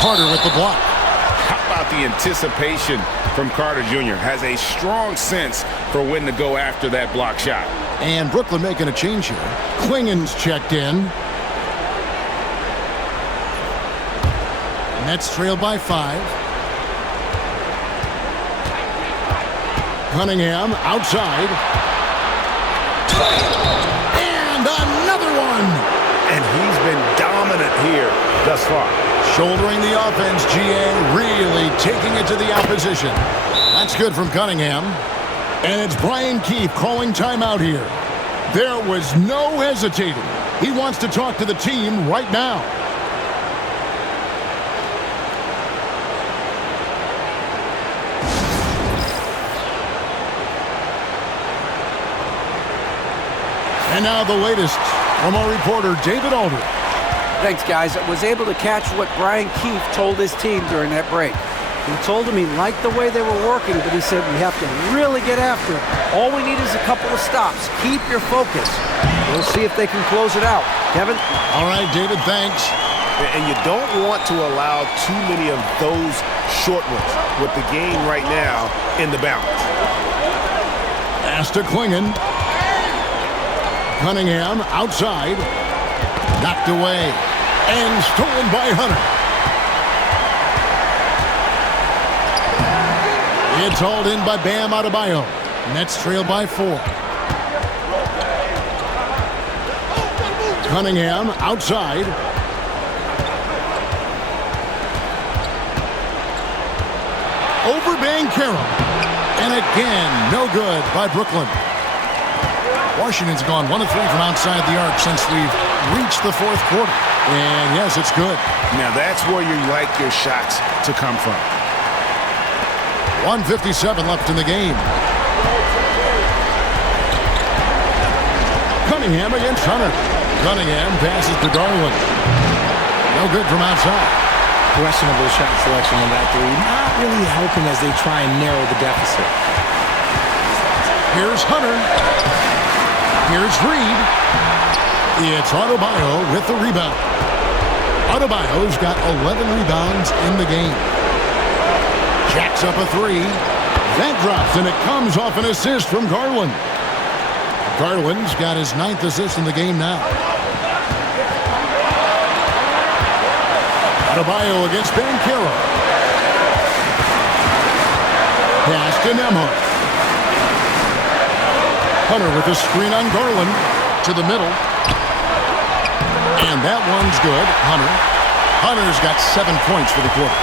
Carter with the block. How about the anticipation from Carter Jr.? Has a strong sense for when to go after that block shot. And Brooklyn making a change here. Klingen's checked in. Nets trail by 5. Cunningham outside. And another one. And he's been dominant here thus far. Shouldering the offense, GA really taking it to the opposition. That's good from Cunningham. And it's Brian Keefe calling timeout here. There was no hesitating. He wants to talk to the team right now. And now the latest from our reporter, David Aldridge. Thanks, guys. I was able to catch what Brian Keefe told his team during that break. He told them he liked the way they were working, but he said we have to really get after it. All we need is a couple of stops. Keep your focus. We'll see if they can close it out. Kevin? All right, David, thanks. And you don't want to allow too many of those short ones with the game right now in the balance. Pass to Klingen. Cunningham outside. Knocked away. And stolen by Hunter. It's hauled in by Bam Adebayo. Nets trail by 4. Cunningham outside. Over Banchero. And again, no good by Brooklyn. Washington's gone 1 of 3 from outside the arc since we've reached the 4th quarter. And yes, it's good. Now that's where you like your shots to come from. 1:57 left in the game. Cunningham against Hunter. Cunningham passes to Garland. No good from outside. Questionable shot selection on that three. Not really helping as they try and narrow the deficit. Here's Hunter. Here's Reed. It's Adebayo with the rebound. Adebayo's got 11 rebounds in the game. Jacks up a three. That drops, and it comes off an assist from Garland. Garland's got his 9th assist in the game now. Adebayo against Banchero. Pass to Nembhard. Hunter with a screen on Garland to the middle. And that one's good. Hunter's got 7 points for the quarter.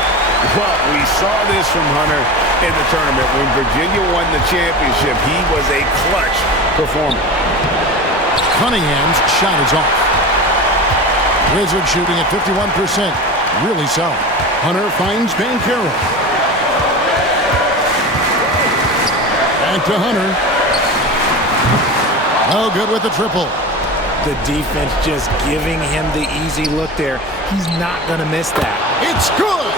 Well, we saw this from Hunter in the tournament. When Virginia won the championship, he was a clutch performer. Cunningham's shot is off. Wizards shooting at 51%. Really solid. Hunter finds Banchero. Back to Hunter. Oh, good with the triple. The defense just giving him the easy look there. He's not going to miss that. It's good!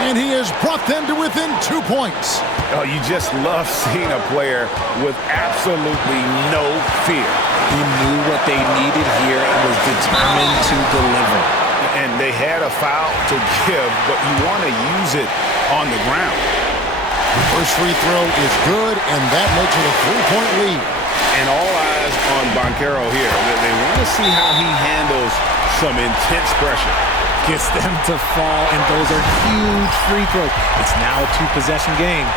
And he has brought them to within 2 points. Oh, you just love seeing a player with absolutely no fear. He knew what they needed here and was determined to deliver. And they had a foul to give, but you want to use it on the ground. The first free throw is good, and that makes it a 3-point lead. And all eyes on Banchero here. They want to see how he handles some intense pressure. Gets them to fall, and those are huge free throws. It's now a 2-possession game.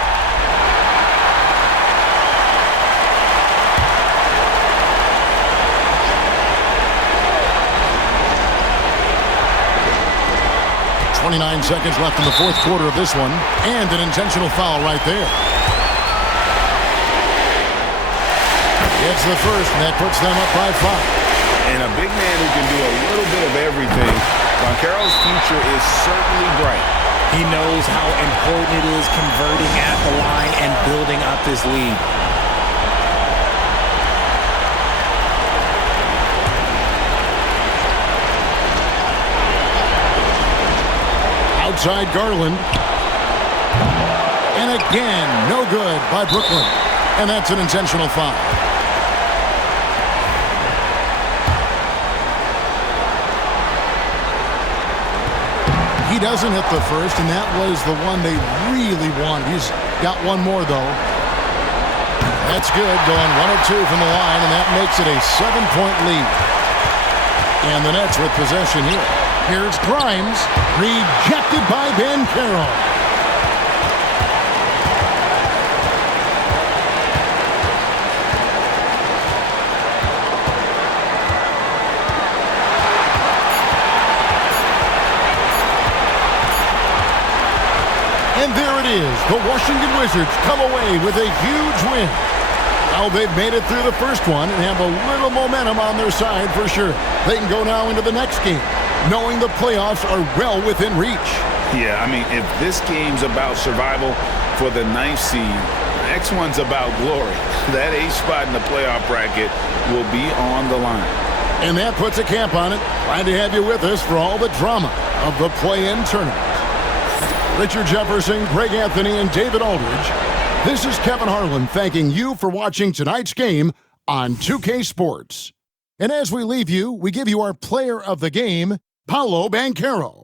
.29 seconds left in the fourth quarter of this one, and an intentional foul right there. It's the first, and that puts them up by 5. And a big man who can do a little bit of everything. Banchero's future is certainly bright. He knows how important it is converting at the line and building up this lead. Outside Garland. And again, no good by Brooklyn. And that's an intentional foul. He doesn't hit the first, and that was the one they really wanted. He's got one more, though. That's good, going 1 of 2 from the line, and that makes it a 7-point lead. And the Nets with possession here. Here's Grimes, rejected by Banchero. And there it is. The Washington Wizards come away with a huge win. Now they've made it through the first one and have a little momentum on their side for sure. They can go now into the next game, knowing the playoffs are well within reach. Yeah, I mean, if this game's about survival for the 9th seed, the next one's about glory. That 8th spot in the playoff bracket will be on the line. And that puts a cap on it. Glad to have you with us for all the drama of the play-in tournament. Richard Jefferson, Greg Anthony, and David Aldridge. This is Kevin Harlan thanking you for watching tonight's game on 2K Sports. And as we leave you, we give you our player of the game, Paolo Banchero.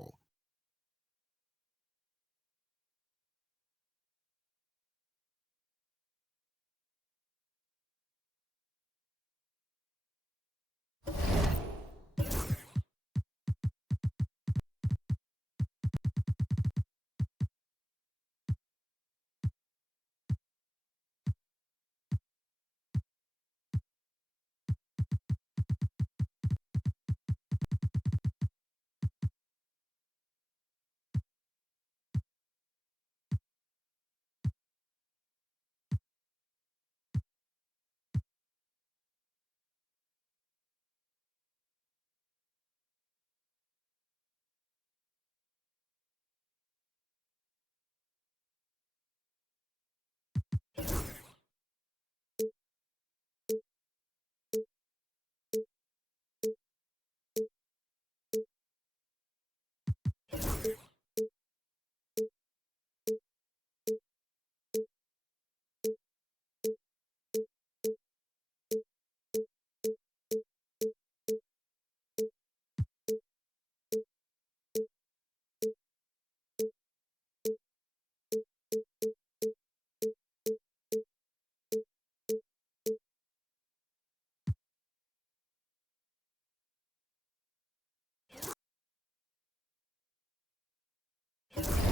it.